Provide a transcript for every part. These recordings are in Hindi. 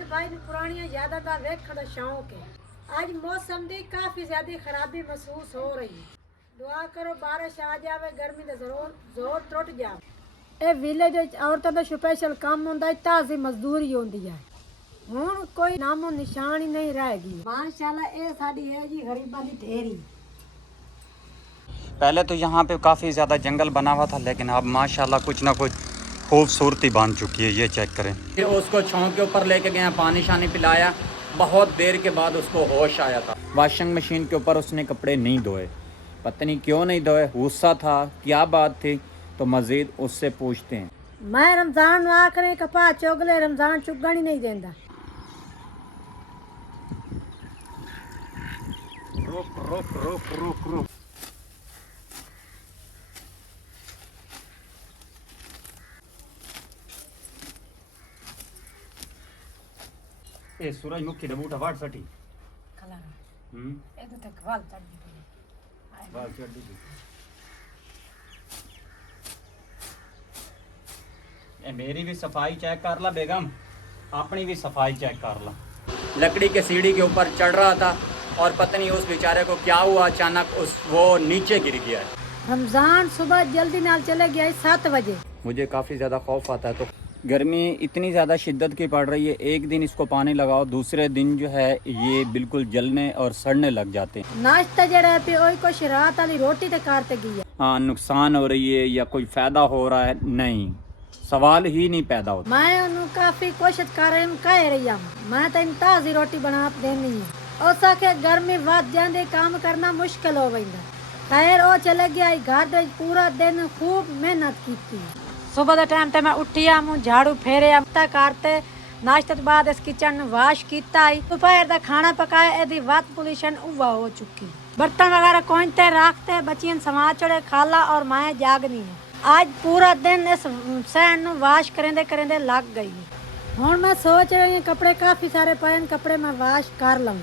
इमरान भाई ने पुरानियां यादां दा वेखण दा शौक है। आज मौसम दी काफी ज्यादा खराबी महसूस हो रही है। दुआ करो बारिश आ जावे, गर्मी दा जोर टुट जावे। ए विलेज औरतां दा स्पेशल काम हुंदा है, ताजी मजदूरी होंदी है। हुण कोई नामो निशान ही नहीं रहेगी। माशाल्लाह ए साडी है जी गरीबां दी ढेरी। पहले तो यहाँ पे काफ़ी ज़्यादा जंगल बना हुआ था, लेकिन अब माशाल्लाह कुछ ना कुछ खूबसूरती बन चुकी है। ये चेक करें। फिर उसको छौं के ऊपर लेके गए, पानी शानी पिलाया। बहुत देर के बाद उसको होश आया था। वॉशिंग मशीन के ऊपर उसने कपड़े नहीं धोए, पता नहीं क्यों नहीं धोए, गुस्सा था, क्या बात थी, तो मज़ीद उससे पूछते हैं। मैं रमजान आखिर कपा चुगले रमजान चुगण ही नहीं देंदा। रुक रुक रुक रुक रुक। ए सूरजमुखी दा बूटा वाट सटी ए तो तक वाल चढ़ दी। वाल चढ़ दी। ए मेरी भी सफाई चेक कर ला बेगम, अपनी भी सफाई चेक कर ला। लकड़ी के सीढ़ी के ऊपर चढ़ रहा था और पता नहीं उस बेचारे को क्या हुआ, अचानक वो नीचे गिर गया है। रमजान सुबह जल्दी नाल चले गया 7 बजे। मुझे काफ़ी ज़्यादा खौफ आता है। तो गर्मी इतनी ज़्यादा शिद्दत की पड़ रही है, एक दिन इसको पानी लगाओ, दूसरे दिन जो है ये बिल्कुल जलने और सड़ने लग जाते हैं। नाश्ता जड़ा पे ओई कुछ रात वाली रोटी ते कारते गई। हाँ, नुकसान हो रही है या कोई फ़ायदा हो रहा है, नहीं, सवाल ही नहीं पैदा होता। मैं उन्हें काफी कोशिश कर रही हूँ, कह रही हूँ मैं तो ताजी रोटी बना देनी है। और सके गर्मी वध जाते काम करना मुश्किल हो वैंदा। खैर वो चले गया घर, पूरा दिन खूब मेहनत की। सुबह के टाइम ते मैं उठिया मुँह झाड़ू फेरे करते नाश्ते के बाद इस किचन वाश किया। दोपहर का खाना पकाया, यदि वात पोल्यूशन उवा हो चुकी। बर्तन वगैरह कोइनते रखते, बच्चियां समाज चढ़े खाला और मैं जागनी है। आज पूरा दिन इस सैन वाश करेंदे करेंदे लग गई। हुण मैं सोच रही हूँ कपड़े काफी सारे पे, कपड़े मैं वाश कर लूँ,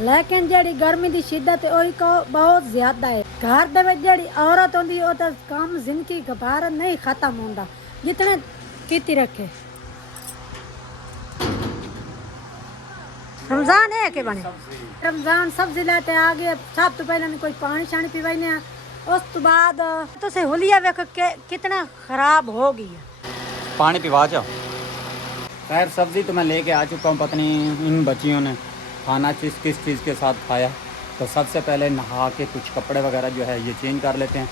लेकिन जेड़ी गर्मी की शिद्दत को बहुत ज्यादा है। घर दे विच जेड़ी औरत होंदी ओ तो काम जिंदगी गबार नहीं खत्म होंदा जितने कीती रखे। रमजान है के बने रमजान सब्जी लेते आ गए। सब तो पहले कोई पानी शानी पीवाने, उस तो बाद तो से होलिया वेख के कितना खराब हो गई है। पानी पिवा जाओ। खैर सब्ज़ी तो मैं लेके आ चुका हूँ, पता नहीं इन बच्चियों ने खाना किस चीज़ के साथ खाया। तो सबसे पहले नहा के कुछ कपड़े वगैरह जो है ये चेंज कर लेते हैं।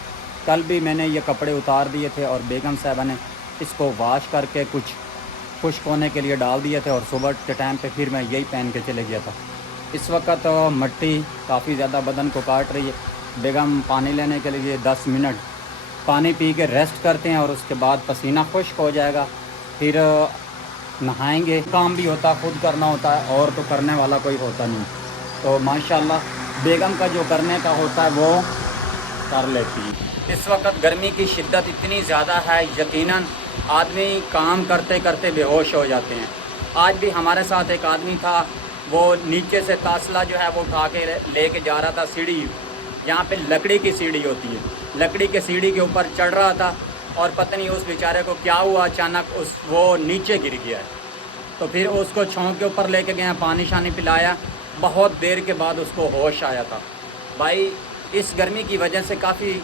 कल भी मैंने ये कपड़े उतार दिए थे और बेगम साहबा ने इसको वॉश करके कुछ खुश्क होने के लिए डाल दिए थे, और सुबह के टाइम पे फिर मैं यही पहन के चले गया था। इस वक्त मिट्टी काफ़ी ज़्यादा बदन को काट रही है। बेगम पानी लेने के लिए 10 मिनट पानी पी के रेस्ट करते हैं और उसके बाद पसीना खुश्क हो जाएगा, फिर नहाएंगे। काम भी होता है, खुद करना होता है, और तो करने वाला कोई होता नहीं। तो माशाल्लाह बेगम का जो करने का होता है वो कर लेती है। इस वक्त गर्मी की शिद्दत इतनी ज़्यादा है, यकीनन आदमी काम करते करते बेहोश हो जाते हैं। आज भी हमारे साथ एक आदमी था, वो नीचे से तासला जो है वो उठा के लेके जा रहा था। सीढ़ी यहाँ पे लकड़ी की सीढ़ी होती है, लकड़ी के सीढ़ी के ऊपर चढ़ रहा था और पता नहीं उस बेचारे को क्या हुआ, अचानक वो नीचे गिर गया है। तो फिर उसको छौं के ऊपर लेके गए, पानी शानी पिलाया। बहुत देर के बाद उसको होश आया था। भाई इस गर्मी की वजह से काफ़ी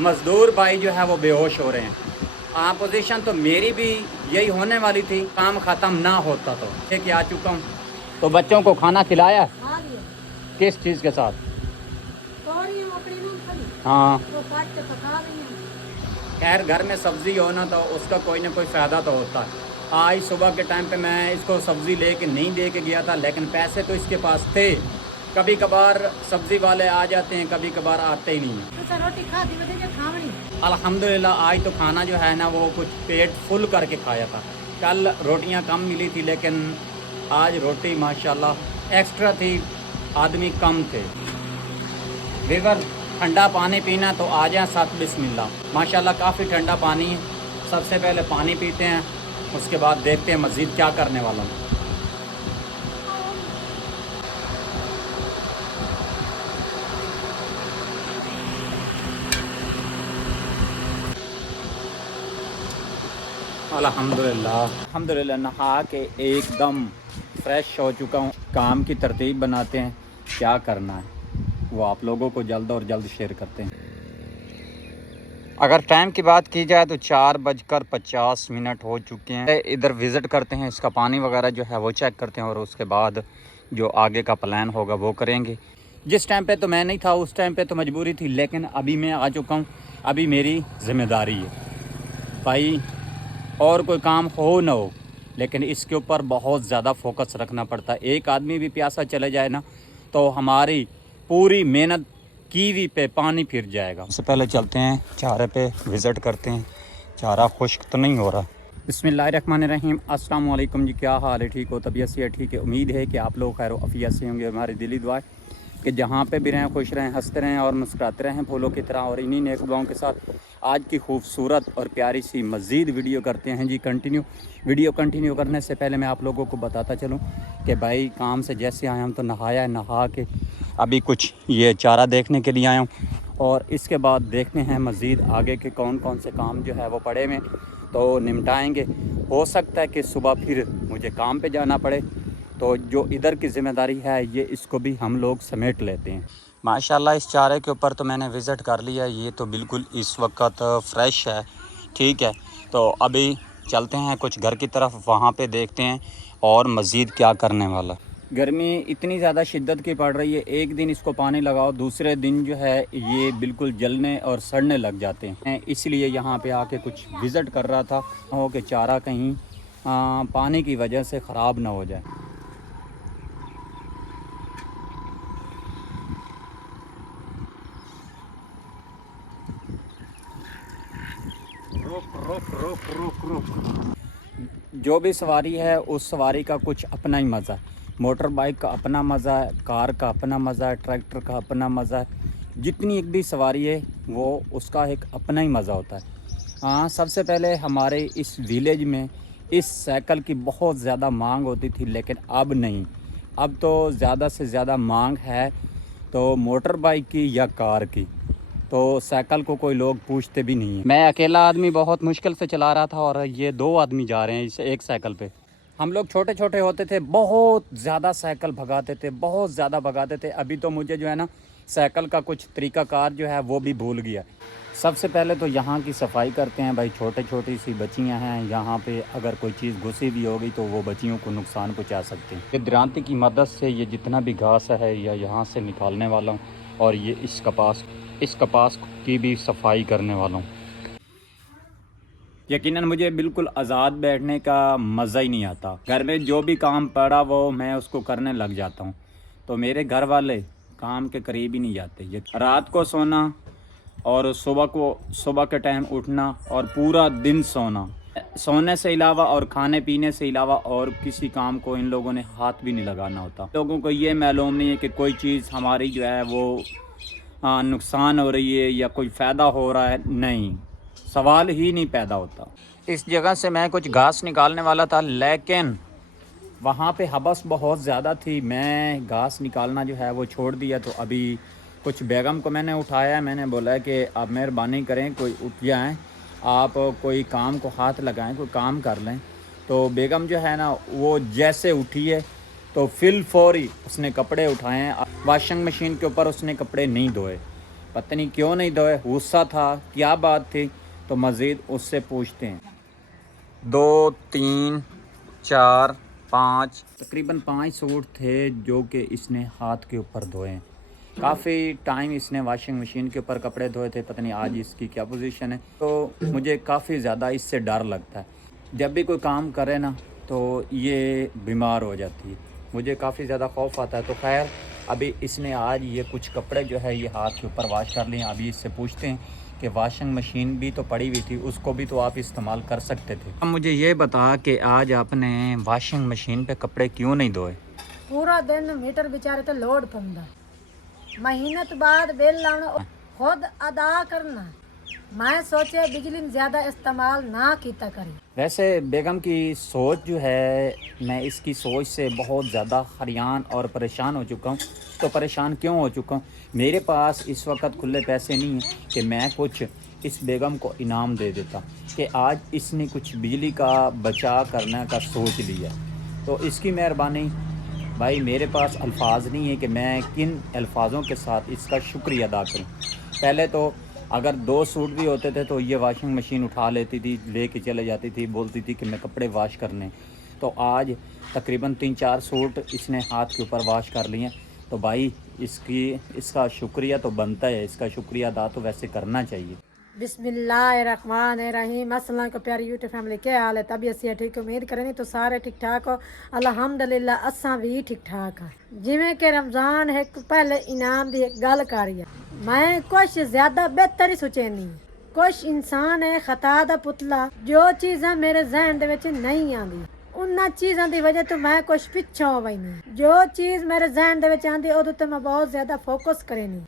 मज़दूर भाई जो है वो बेहोश हो रहे हैं। पोजीशन तो मेरी भी यही होने वाली थी, काम ख़त्म ना होता तो लेके आ चुका हूँ। तो बच्चों को खाना खिलाया किस चीज़ के साथ? हाँ, खैर घर में सब्ज़ी हो ना तो उसका कोई ना कोई फ़ायदा तो होता है। आज सुबह के टाइम पे मैं इसको सब्ज़ी लेके नहीं दे के गया था, लेकिन पैसे तो इसके पास थे। कभी कभार सब्ज़ी वाले आ जाते हैं, कभी कभार आते ही नहीं हैं। रोटी खा दी खावनी। अल्हम्दुलिल्लाह आज तो खाना जो है ना वो कुछ पेट फुल करके खाया था। कल रोटियां कम मिली थी, लेकिन आज रोटी माशाल्लाह एक्स्ट्रा थी, आदमी कम थे। वीवर ठंडा पानी पीना तो आ जाए साथ बिस्मिल्लाह। माशाल्लाह काफ़ी ठंडा पानी है। सबसे पहले पानी पीते हैं, उसके बाद देखते हैं मज़ीद क्या करने वाला हूँ। अल्हम्दुलिल्लाह नहा के एकदम फ्रेश हो चुका हूँ। काम की तरतीब बनाते हैं, क्या करना है वो आप लोगों को जल्द और जल्द शेयर करते हैं। अगर टाइम की बात की जाए तो 4:50 हो चुके हैं। इधर विज़िट करते हैं, इसका पानी वगैरह जो है वो चेक करते हैं और उसके बाद जो आगे का प्लान होगा वो करेंगे। जिस टाइम पे तो मैं नहीं था, उस टाइम पे तो मजबूरी थी, लेकिन अभी मैं आ चुका हूँ। अभी मेरी ज़िम्मेदारी है भाई, और कोई काम हो ना हो, लेकिन इसके ऊपर बहुत ज़्यादा फोकस रखना पड़ता है। एक आदमी भी प्यासा चले जाए ना तो हमारी पूरी मेहनत कीवी पे पानी फिर जाएगा। उससे पहले चलते हैं चारे पे विज़िट करते हैं, चारा खुश्क तो नहीं हो रहा। बिस्मिल्लाहिर्रहमानिर्रहीम, अस्सलाम वालेकुम जी। क्या हाल है? ठीक हो? तबीयत से ठीक है? उम्मीद है कि आप लोग खैर अफियत से होंगे। हमारी दिली दुआ है कि जहाँ पे भी रहें खुश रहें, हंसते रहें और मुस्कुराते रहें फूलों की तरह। और इन्हीं नेक दुआओं के साथ आज की खूबसूरत और प्यारी सी मज़ीद वीडियो करते हैं जी कंटिन्यू। वीडियो कंटिन्यू करने से पहले मैं आप लोगों को बताता चलूँ कि भाई काम से जैसे आया हम तो नहाया, नहा के अभी कुछ ये चारा देखने के लिए आया हूँ और इसके बाद देखते हैं मज़ीद आगे के कौन कौन से काम जो है वो पड़े में तो निपटाएंगे। हो सकता है कि सुबह फिर मुझे काम पे जाना पड़े, तो जो इधर की ज़िम्मेदारी है ये इसको भी हम लोग समेट लेते हैं। माशाल्लाह इस चारे के ऊपर तो मैंने विज़िट कर लिया, ये तो बिल्कुल इस वक्त फ्रेश है। ठीक है, तो अभी चलते हैं कुछ घर की तरफ, वहाँ पे देखते हैं और मज़ीद क्या करने वाला। गर्मी इतनी ज़्यादा शिद्दत की पड़ रही है, एक दिन इसको पानी लगाओ, दूसरे दिन जो है ये बिल्कुल जलने और सड़ने लग जाते हैं। इसलिए यहाँ पे आके कुछ विज़िट कर रहा था हो कि चारा कहीं पानी की वजह से ख़राब ना हो जाए। रुक। जो भी सवारी है उस सवारी का कुछ अपना ही मज़ा है। मोटर बाइक का अपना मज़ा है, कार का अपना मज़ा है, ट्रैक्टर का अपना मज़ा है। जितनी एक भी सवारी है वो उसका एक अपना ही मज़ा होता है। हाँ, सबसे पहले हमारे इस विलेज में इस साइकिल की बहुत ज़्यादा मांग होती थी, लेकिन अब नहीं। अब तो ज़्यादा से ज़्यादा मांग है तो मोटर बाइक की या कार की, तो साइकिल को कोई लोग पूछते भी नहीं है। मैं अकेला आदमी बहुत मुश्किल से चला रहा था और ये 2 आदमी जा रहे हैं इस एक साइकिल पे। हम लोग छोटे छोटे होते थे, बहुत ज़्यादा साइकिल भगाते थे, बहुत ज़्यादा भगाते थे। अभी तो मुझे जो है ना साइकिल का कुछ तरीक़ाकार जो है वो भी भूल गया। सबसे पहले तो यहाँ की सफाई करते हैं भाई। छोटे छोटी सी बच्चियाँ हैं यहाँ पे, अगर कोई चीज़ घुसी भी होगी तो वो बच्चियों को नुकसान पहुँचा सकते हैं। ये दरांती की मदद से ये जितना भी घास है या यहाँ से निकालने वाला हूँ और ये इस कपास की भी सफाई करने वाला हूँ। यकीनन मुझे बिल्कुल आज़ाद बैठने का मज़ा ही नहीं आता। घर में जो भी काम पड़ा वो मैं उसको करने लग जाता हूँ, तो मेरे घर वाले काम के करीब ही नहीं जाते। ये रात को सोना और सुबह के टाइम उठना और पूरा दिन सोना, सोने से अलावा और खाने पीने से अलावा और किसी काम को इन लोगों ने हाथ भी नहीं लगाना होता। लोगों को ये मालूम नहीं है कि कोई चीज़ हमारी जो है वो नुकसान हो रही है या कोई फ़ायदा हो रहा है। नहीं, सवाल ही नहीं पैदा होता। इस जगह से मैं कुछ घास निकालने वाला था, लेकिन वहाँ पे हबस बहुत ज़्यादा थी। मैं घास निकालना जो है वो छोड़ दिया। तो अभी कुछ बेगम को मैंने उठाया, मैंने बोला कि आप मेहरबानी करें, कोई उठ जाएँ, आप कोई काम को हाथ लगाएं, कोई काम कर लें। तो बेगम जो है ना वो जैसे उठी है तो फिल फौरी उसने कपड़े उठाए। वॉशिंग मशीन के ऊपर उसने कपड़े नहीं धोए, पता नहीं क्यों नहीं धोए, गुस्सा था, क्या बात थी, तो मज़ीद उससे पूछते हैं। 2 3 4 5 तकरीबन 5 सूट थे जो कि इसने हाथ के ऊपर धोए। काफ़ी टाइम इसने वॉशिंग मशीन के ऊपर कपड़े धोए थे, पता नहीं आज इसकी क्या पोजीशन है। तो मुझे काफ़ी ज़्यादा इससे डर लगता है। जब भी कोई काम करे ना तो ये बीमार हो जाती है, मुझे काफ़ी ज़्यादा खौफ आता है। तो खैर अभी इसने आज ये कुछ कपड़े जो है ये हाथ के ऊपर वॉश कर लिए। अभी इससे पूछते हैं कि वॉशिंग मशीन भी तो पड़ी हुई थी, उसको भी तो आप इस्तेमाल कर सकते थे। अब मुझे ये बता कि आज आपने वॉशिंग मशीन पे कपड़े क्यों नहीं धोए? पूरा दिन मीटर बेचारे तो लोड पौंदा, मेहनत बाद बिल लाना खुद अदा करना। मैं सोचे बिजली ज़्यादा इस्तेमाल ना किया करें। वैसे बेगम की सोच जो है, मैं इसकी सोच से बहुत ज़्यादा हरियान और परेशान हो चुका हूँ। तो परेशान क्यों हो चुका हूँ? मेरे पास इस वक्त खुले पैसे नहीं हैं कि मैं कुछ इस बेगम को इनाम दे देता कि आज इसने कुछ बिजली का बचा करने का सोच लिया। तो इसकी मेहरबानी भाई, मेरे पास अल्फाज नहीं है कि मैं किन अल्फाजों के साथ इसका शुक्रिया अदा करूं। पहले तो अगर 2 सूट भी होते थे तो ये वॉशिंग मशीन उठा लेती थी, लेके चले जाती थी, बोलती थी कि मैं कपड़े वॉश करने। तो आज तकरीबन 3-4 सूट इसने हाथ के ऊपर वॉश कर लिए। तो भाई इसका शुक्रिया तो बनता है, इसका शुक्रिया अदा तो वैसे करना चाहिए। बिस्मिल्लाहिर्रहमानिर्रहीम। अस्सलाम को प्यारी यूट्यूब फैमिली, क्या हाल है? तभी असी ठीक उम्मीद करेंगे तो सारे ठीक ठाक हो। अल्हम्दुलिल्लाह असा भी ठीक ठाक है। जिमें कि रमज़ान है, पहले इनाम की एक गल करिए। मैं कुछ ज्यादा बेहतर ही सोचेनी। कुछ इंसान है खता दा पुतला, जो चीज़ां मेरे जहन दे विच नहीं आंदी उन्हां चीज़ां दी वजह तो मैं कुछ पिछा हो वही। जो चीज़ मेरे जहन दे विच आंदी उहदे ते मैं बहुत ज्यादा फोकस करेनी।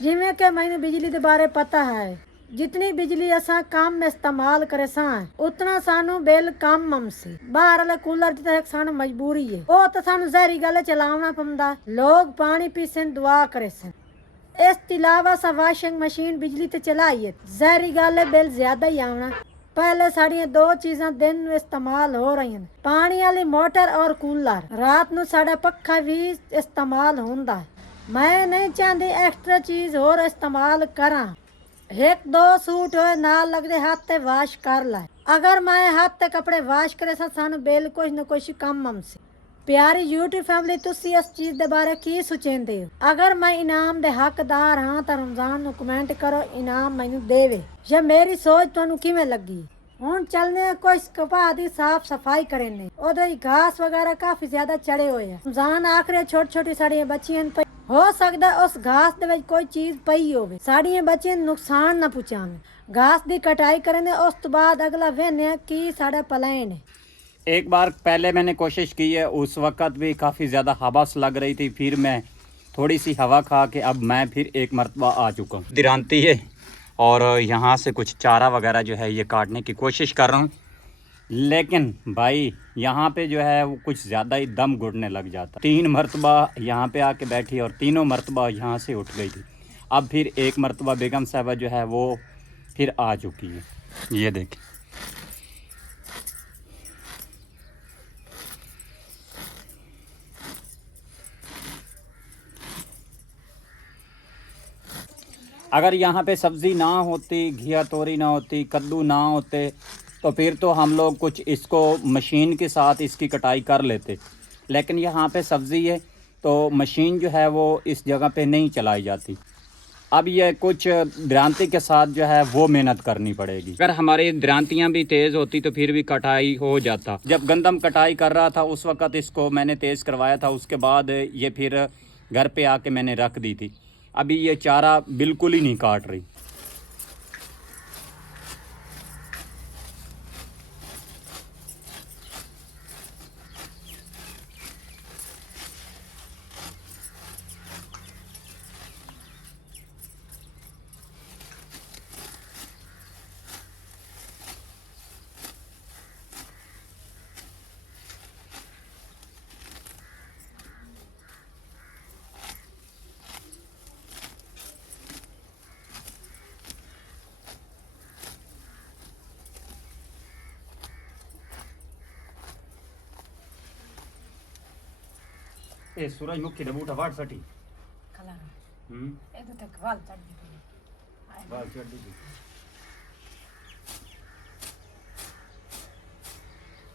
जिमें कि मैंने बिजली के बारे पता है, जितनी बिजली असा कम इस्तेमाल करे सा उतना सानू बिल कम आमसी। बाहर वाले कूलर की तो एक सानू मजबूरी है, वो तो सानू जहरी गल चलावना पौंदा। लोग पानी पीसन दुआ करे सन। इस अलावा सा वॉशिंग मशीन बिजली ते चलाई है, जहरी गल है बिल ज्यादा ही आना। पहले साड़ियां 2 चीज़ां दिन में इस्तेमाल हो रही हैं, पानी वाली मोटर और कूलर। रात नू साड़ा पक्खा भी इस्तेमाल होंदा है। मैं नहीं चाहती एक्स्ट्रा चीज और इस्तेमाल करा। 1-2 सूट हो नाल लगदे हाथ ते वाश कर लाए। अगर मैं हाथ ते कपड़े वाश करे सानू बिल कुछ न कुछ कम आमसी। प्यारी यूट्यूब फैमिली, तुसी इस चीज दे बारे की सोचेंदे हो? अगर मैं इनाम दे हकदार हाँ तो रमजान नू कमेंट करो, इनाम मैनू देवे। या मेरी सोच तुहानू किवें लगी? हुण चलने कुछ कपा दी साफ सफाई करेने। ओदे घास वगैरह काफी ज्यादा चढ़े हुए हैं। रमजान आखिर छोटी छोटी साड़ियां बच्चियां हो सकता उस घास दे विच कोई चीज पई होवे, साड़ियां बच्चियां नुकसान ना पहुंचावे। घास दी कटाई करने उस तो बाद अगला वेने की साड़ा प्लान है। एक बार पहले मैंने कोशिश की है, उस वक़्त भी काफ़ी ज़्यादा हवा लग रही थी। फिर मैं थोड़ी सी हवा खा के अब मैं फिर एक मरतबा आ चुका हूँ दिरानती है, और यहाँ से कुछ चारा वगैरह जो है ये काटने की कोशिश कर रहा हूँ। लेकिन भाई यहाँ पे जो है वो कुछ ज़्यादा ही दम घुटने लग जाता। 3 मरतबा यहाँ पे आके बैठी और तीनों मरतबा यहाँ से उठ गई थी। अब फिर एक मरतबा बेगम साहबा जो है वो फिर आ चुकी है। ये देखें, अगर यहाँ पे सब्ज़ी ना होती, घिया तोरी ना होती, कद्दू ना होते, तो फिर तो हम लोग कुछ इसको मशीन के साथ इसकी कटाई कर लेते। लेकिन यहाँ पे सब्ज़ी है तो मशीन जो है वो इस जगह पे नहीं चलाई जाती। अब ये कुछ द्रांति के साथ जो है वो मेहनत करनी पड़ेगी। अगर हमारी द्रांतियाँ भी तेज़ होती तो फिर भी कटाई हो जाता। जब गंदम कटाई कर रहा था उस वक़्त इसको मैंने तेज़ करवाया था, उसके बाद ये फिर घर पे आके मैंने रख दी थी। अभी ये चारा बिल्कुल ही नहीं काट रही। ये सूरजमुखी बूटा वाट सटी ए तो तक वाल चढ़ दी। बाल चढ़ दी।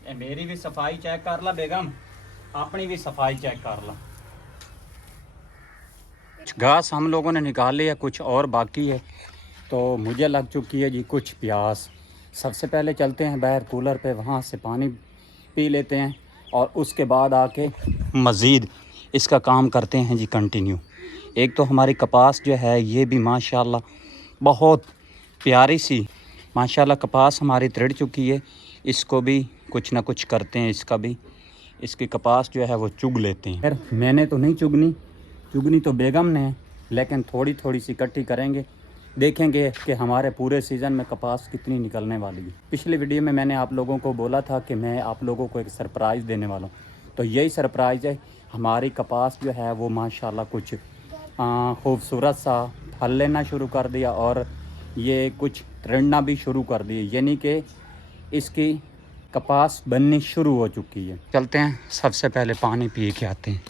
ए मेरी भी सफाई चेक कर ला बेगम, अपनी भी सफाई चेक कर ला। घास हम लोगों ने निकाल लिया, कुछ और बाकी है। तो मुझे लग चुकी है जी कुछ प्यास। सबसे पहले चलते हैं बाहर कूलर पे, वहाँ से पानी पी लेते हैं और उसके बाद आके मज़ीद इसका काम करते हैं जी कंटिन्यू। एक तो हमारी कपास जो है ये भी माशाल्लाह बहुत प्यारी सी माशाल्लाह कपास हमारी तड़ चुकी है। इसको भी कुछ ना कुछ करते हैं, इसका भी, इसकी कपास जो है वो चुग लेते हैं। खैर मैंने तो नहीं चुगनी, चुगनी तो बेगम ने है, लेकिन थोड़ी थोड़ी सी इकट्ठी करेंगे, देखेंगे कि हमारे पूरे सीज़न में कपास कितनी निकलने वाली है। पिछली वीडियो में मैंने आप लोगों को बोला था कि मैं आप लोगों को एक सरप्राइज़ देने वाला हूँ, तो यही सरप्राइज़ है। हमारी कपास जो है वो माशाल्लाह कुछ खूबसूरत सा फल लेना शुरू कर दिया, और ये कुछ रड़ना भी शुरू कर दिए, यानी कि इसकी कपास बननी शुरू हो चुकी है। चलते हैं, सबसे पहले पानी पी के आते हैं,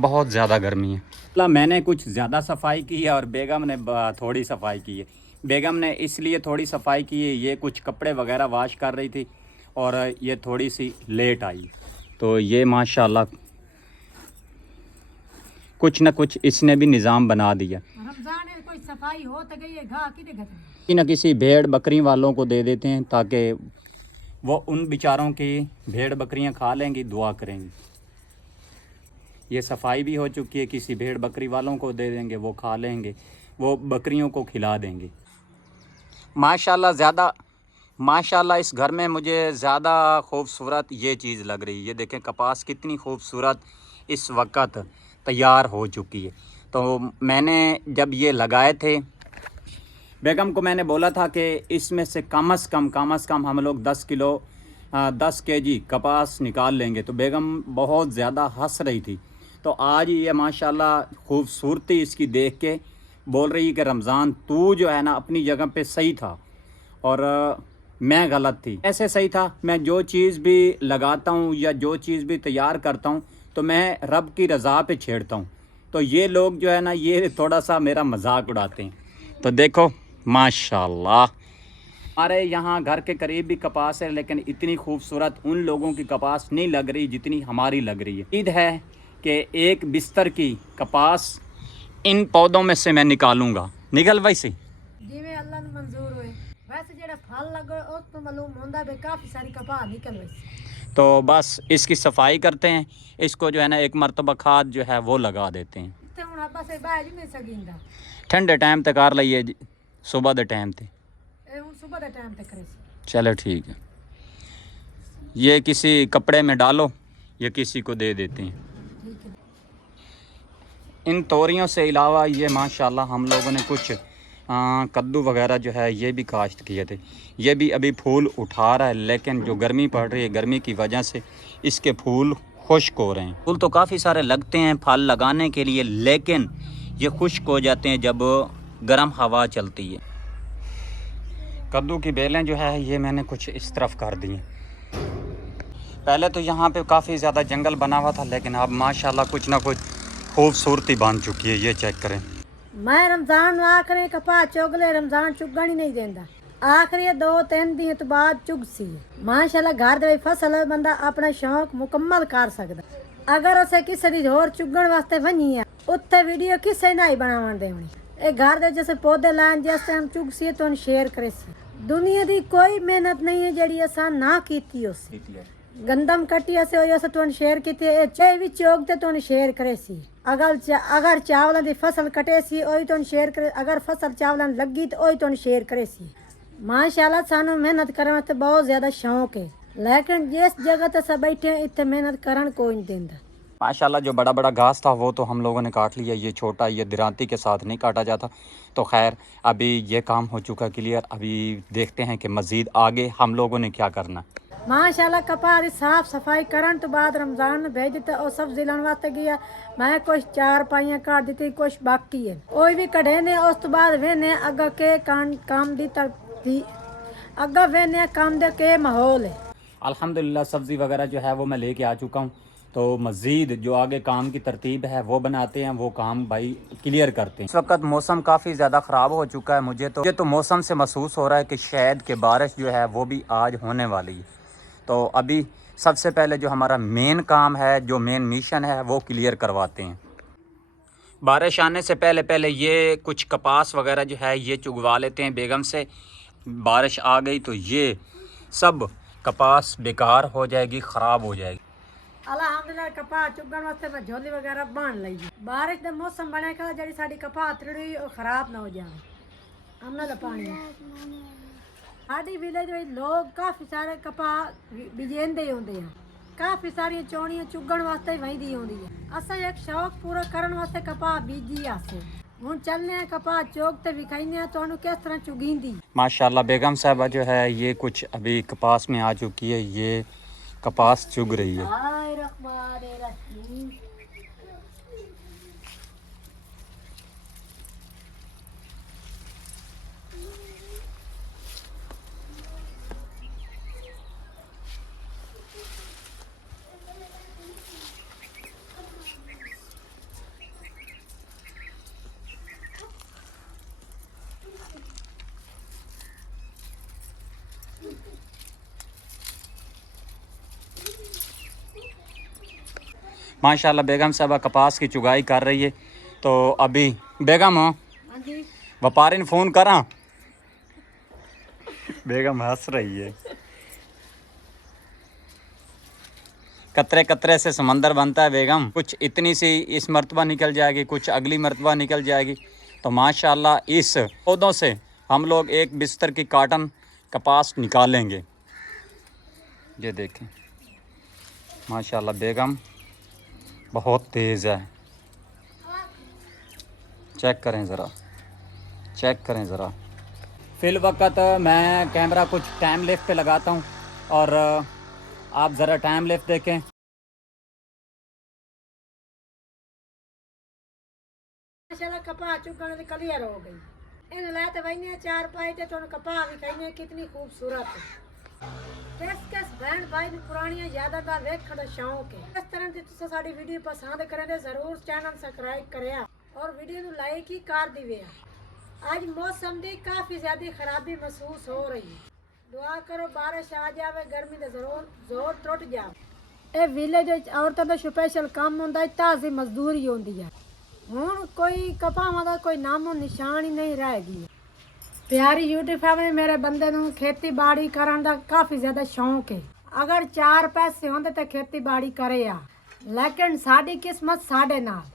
बहुत ज़्यादा गर्मी है। मतलब मैंने कुछ ज़्यादा सफाई की है और बेगम ने थोड़ी सफाई की है। बेगम ने इसलिए थोड़ी सफाई की है, ये कुछ कपड़े वगैरह वाश कर रही थी और ये थोड़ी सी लेट आई, तो ये माशाल्लाह कुछ न कुछ इसने भी निज़ाम बना दिया। रमजान में कोई सफाई हो तो गई है, घा किधर गए किसी न किसी भेड़ बकरी वालों को दे देते हैं ताकि वो उन बेचारों की भेड़ बकरियां खा लेंगी, दुआ करेंगी। ये सफाई भी हो चुकी है, किसी भेड़ बकरी वालों को दे देंगे, वो खा लेंगे, वो बकरियों को खिला देंगे। माशाल्लाह इस घर में मुझे ज़्यादा खूबसूरत ये चीज़ लग रही है। ये देखें कपास कितनी खूबसूरत इस वक्त तैयार हो चुकी है। तो मैंने जब ये लगाए थे, बेगम को मैंने बोला था कि इसमें से कम से कम हम लोग 10 केजी कपास निकाल लेंगे, तो बेगम बहुत ज़्यादा हंस रही थी। तो आज ये माशाल्लाह खूबसूरती इसकी देख के बोल रही है कि रमज़ान तू जो है ना अपनी जगह पे सही था और मैं गलत थी। ऐसे सही था, मैं जो चीज़ भी लगाता हूँ या जो चीज़ भी तैयार करता हूँ तो मैं रब की रज़ा पे छेड़ता हूँ। तो ये लोग जो है ना ये थोड़ा सा मेरा मजाक उड़ाते हैं। तो देखो माशाल्लाह हमारे यहाँ घर के करीब भी कपास है, लेकिन इतनी खूबसूरत उन लोगों की कपास नहीं लग रही जितनी हमारी लग रही है। उम्मीद है कि एक बिस्तर की कपास इन पौधों में से मैं निकालूंगा। निकल वैसे जिवें अल्लाह ने मंजूर हुए, वैसे जेड़ा फल लगो उस तो मालूम होंदा बे काफी सारी कपास निकल वैसे। तो बस इसकी सफाई करते हैं, इसको जो है ना एक मरतबा खाद जो है वो लगा देते हैं। ते हुन अब्बा से बाहर ही नहीं सकींदा, ठंडे टाइम तक कर लइए जी, सुबह के टाइम ते। ए हुन सुबह दे टाइम तक करे सी। चलो ठीक है, ये किसी कपड़े में डालो या किसी को दे देते हैं। ठीक है। इन तोरियों से अलावा ये माशाल्लाह हम लोगों ने कुछ कद्दू वगैरह जो है ये भी काश्त किए थे। ये भी अभी फूल उठा रहा है, लेकिन जो गर्मी पड़ रही है, गर्मी की वजह से इसके फूल खुश्क हो रहे हैं। फूल तो काफ़ी सारे लगते हैं फल लगाने के लिए, लेकिन ये खुश्क हो जाते हैं जब गर्म हवा चलती है। कद्दू की बेलें जो है ये मैंने कुछ इस तरफ कर दी हैं। पहले तो यहाँ पे काफ़ी ज़्यादा जंगल बना हुआ था, लेकिन अब माशाल्लाह कुछ ना कुछ खूबसूरती बन चुकी है। ये चेक करें। मैं रमजान आखिरी कपास चुगले, रमजान चुगण ही नहीं देंदा। आखिरी 2-3 दिन तो बाद चुग सी माशाल्लाह घर दे फसल बंदा अपना शौक मुकम्मल कर सकदा। अगर उसे किसी दी होर चुगण वास्ते वनी है उत्ते वीडियो किसे नहीं बनावन देवनी। ए घर दे जैसे पौधे लान जैसे हम चुग सी तो शेयर करे सी। दुनिया दी कोई मेहनत नहीं है जेड़ी असा ना कीती उसे। गंदम कटी असे और असे तो शेयर कीती है, चाय भी चोग ते तो शेयर करे सी। अगर चावलों की फसल कटे सी ओही तो शेयर करे, अगर फसल चावलों लगी तो ओही तो शेयर करे सी। माशाल्लाह सानू मेहनत करने वास्ते बहुत ज्यादा शौक है, लेकिन जिस जगह ते सब बैठे इतने मेहनत करन कोई नहीं देंदा। माशाल्लाह जो बड़ा बड़ा घास था वो तो हम लोगों ने काट लिया, ये छोटा ये दिरांती के साथ नहीं काटा जाता। तो खैर अभी ये काम हो चुका क्लियर। अभी देखते हैं कि मज़ीद आगे हम लोगों ने क्या करना। माशाल्लाह कपास साफ सफाई करन तो बाद रमजान भेज दिता और सब्जी लाने वास्ते गया। मैं कुछ 4 पाइयां काट दी, कुछ बाकी है ओही भी कढ़े ने। उस तो बाद वेने अगा के काम दी तरती अगा वेने काम दे के माहौल है। अल्हम्दुलिल्लाह सब्ज़ी वगैरह जो है वो मैं लेके आ चुका हूँ। तो मज़ीद जो आगे काम की तरतीब है वो बनाते हैं, वो काम भाई क्लियर करते हैं। इस वक्त मौसम काफ़ी ज़्यादा ख़राब हो चुका है। मुझे तो मौसम से महसूस हो रहा है कि शायद कि बारिश जो है वो भी आज होने वाली है। तो अभी सबसे पहले जो हमारा मेन काम है, जो मेन मिशन है वो क्लियर करवाते हैं। बारिश आने से पहले ये कुछ कपास वगैरह जो है ये चुगवा लेते हैं बेगम से। बारिश आ गई तो ये सब कपास बेकार हो जाएगी, ख़राब हो जाएगी। अल्हम्दुलिल्लाह कपास चुगण वास्ते मैं झोली वगैरह बांध ली। बारिश का मौसम बनेगा जड़ी साडी कपास त्रिड़ी और खराब ना हो जाए। हमने तो पानी साडी विलेज में लोग काफ़ी सारे कपास बिजेंदे होंदे हैं, काफ़ी सारी चौड़ियां चुगण वास्ते वहींदी होंदी है। असा एक शौक पूरा करने वास्ते कपास बीजी आसे हुन चलने कपास चौक ते विखाइने तो किस तरह चुगींदी। माशाल्लाह बेगम साहबा जो है ये कुछ अभी कपास में आ चुकी है, ये कपास चुग रही है। माशाल्लाह बेगम साहबा कपास की चुगाई कर रही है। तो अभी बेगम हो हाँ जी। व्यापारी ने फ़ोन करा। बेगम हंस रही है। कतरे कतरे से समंदर बनता है बेगम। कुछ इतनी सी इस मरतबा निकल जाएगी, कुछ अगली मरतबा निकल जाएगी। तो माशाल्लाह इस पौधों से हम लोग एक बिस्तर की काटन कपास निकालेंगे। ये देखें माशाल्लाह बेगम बहुत तेज़ है। चेक करें ज़रा, चेक करें ज़रा। फिल वक्त मैं कैमरा कुछ टाइम लेफ्ट पे लगाता हूँ और आप ज़रा टाइम लेफ्ट देखें। माशाल्लाह कपा चुकने की क्लियर हो गई। इन लाते वही चार पाई थे तो कपा भी कहीं कितनी खूबसूरत है। किस बहन भाई ने पुरानियां यादां दा वेखण दा शौक है। इस तरह दी तुसां साडी वीडियो पसंद करें तो जरूर चैनल सब्सक्राइब करें और वीडियो ਨੂੰ लाइक ही कर दिवे। आज मौसम दी काफी ज्यादा खराबी महसूस हो रही है। दुआ करो बारिश आ जावे, गर्मी दे जरूर जोर टुट जावे। ए विलेज विच औरतां दा स्पेशल काम हुंदा है, ताज़ी मजदूरी होंदी है। हुण कोई कपावां दा कोई नामो निशान ही नहीं रह गई। प्यारी यूट्यूब फैमिली, मेरे बंदे नूं खेतीबाड़ी करन दा काफ़ी ज़्यादा शौक है। अगर चार पैसे होंदे तो खेतीबाड़ी करे आ, लेकिन साडी किस्मत साडे नाल।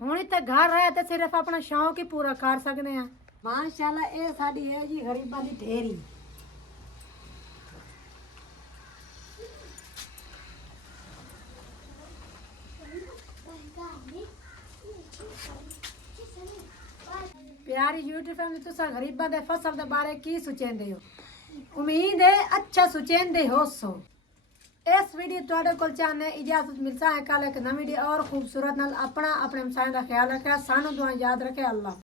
हुण इत्थे घर रहे ते सिर्फ अपना शौक ही पूरा कर सकने हैं। माशाल्लाह ये साडी है जी गरीबां दी ढेरी। प्यारी यूट्यूब फैमिली, तुसा गरीबां दे फसल दे बारे की सोचेंदे हो? उम्मीद है अच्छा सोचेंदे हो सो। इस वीडियो तुहाडे कोल चाहने इजाजत मिलसा है। कल एक नवी वीडियो और खूबसूरत नाल अपना अपने हमसायां दा ख्याल रखे। सानू दुआ याद रखे। अल्लाह।